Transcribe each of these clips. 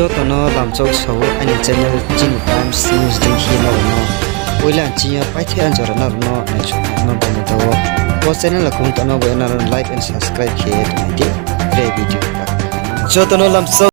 Jotono lamchok sau ani channel Jin Times News ding hi no no oila chia paithe an jora no na chu no ba no to ko channel la kung to no ba na like and subscribe khe de play video Jotono lamchok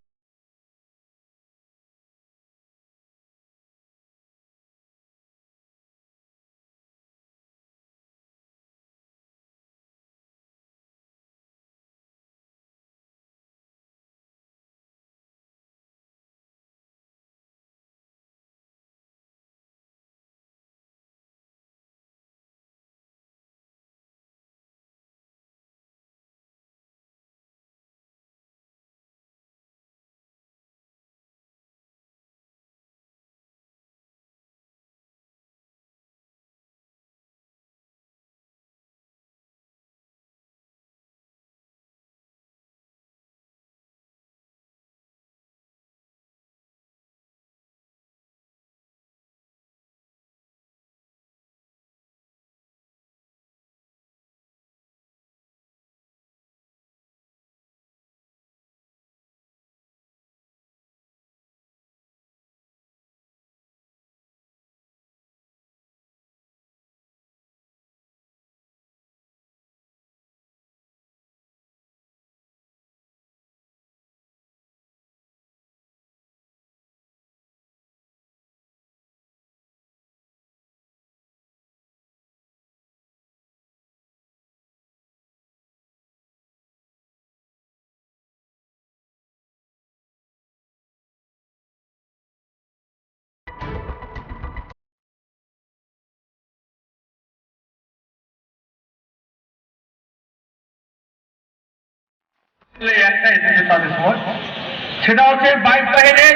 সেটা হচ্ছে bike বাহিনী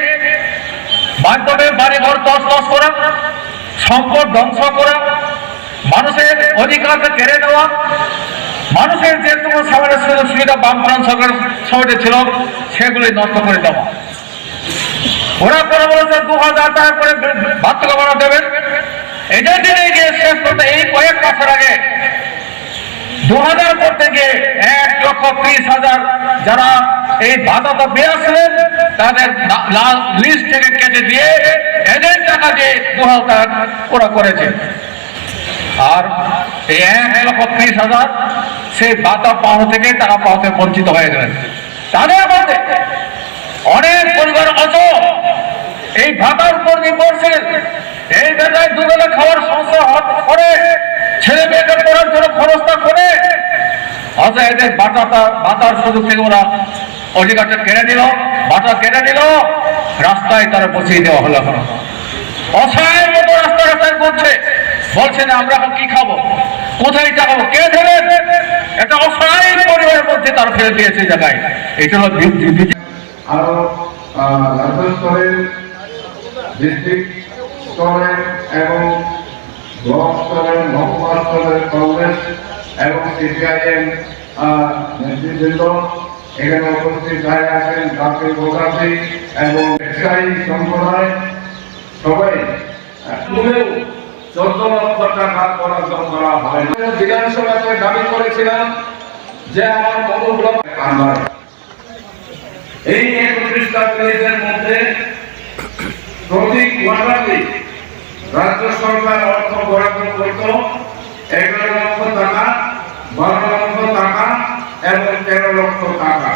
মাধ্যমে বাড়িঘর তছনছ করা, সম্পদ ধ্বংস করা, মানুষের অধিকারকে কেড়ে নেওয়া, মানুষের যেটুকু সামান্য সুযোগ সুবিধা বামফ্রন্ট সরকারের সময়টা ছিল সেগুলি নষ্ট করে দেওয়া। ওরা করে বলেছে 2000 টাকা করে ভাতৃ ভাড়া দেবেন, এটাই দিনে গিয়ে শেষ করতে এই কয়েক বছর আগে 2000 করতে গিয়ে 1,30,000 যারা এই ভাতাটা পেয়েছিলেন তাদের লিস্ট থেকে কেটে দিয়ে এদের টাকা দিয়ে 2000 টাকা ওরা করেছে। আর এই 1,30,000 সেই ভাতা পাওয়া থেকে টাকা পাওয়াতে বঞ্চিত হয়ে গেলেন। তাদের মধ্যে অনেক পরিবার আছে এই ভাতার উপর নির্ভরশীল, এই বেলায় দুবেলা খাওয়ার সংস্থা করে, ছেলে মেয়েকে পড়ার জন্য খরচটা করে, আচ্ছা এদের ভাতার সুযোগ থেকে ওরা অধিকারটা কেড়ে নিল, ভাতা কেড়ে নিল, রাস্তায় তারা বসিয়ে দেওয়া হলো। এখন অসহায়ের মতো রাস্তায় রাস্তায় করছে, বলছে না আমরা এখন কি খাবো, কোথায় খাবো, কে দেবে? একটা অসহায় পরিবারের মধ্যে তারা ফেলে দিয়েছে জায়গায়। এটা হলো আরো রাজ্য স্তরে, ডিস্ট্রিক্ট স্তরে এবং ব্লক স্তরে, মহকুমা স্তরে কংগ্রেস এবং সিপিআইএম নেতৃবৃন্দ এখানে উপস্থিত হয়ে আছেন, জাতীয় প্রকাশী এবং ব্যবসায়ী সম্প্রদায় সবাই 14 লক্ষ টাকা বরাদ্দ করা হয়। বিধানসভাতে দাবি করেছিলাম যে আমার মধু ব্লক এই 31টা ভিলেজের মধ্যে প্রতি কোয়ার্টারলি রাজ্য সরকার অর্থ বরাদ্দ করত 11 লক্ষ টাকা, 12 লক্ষ টাকা এবং 13 লক্ষ টাকা।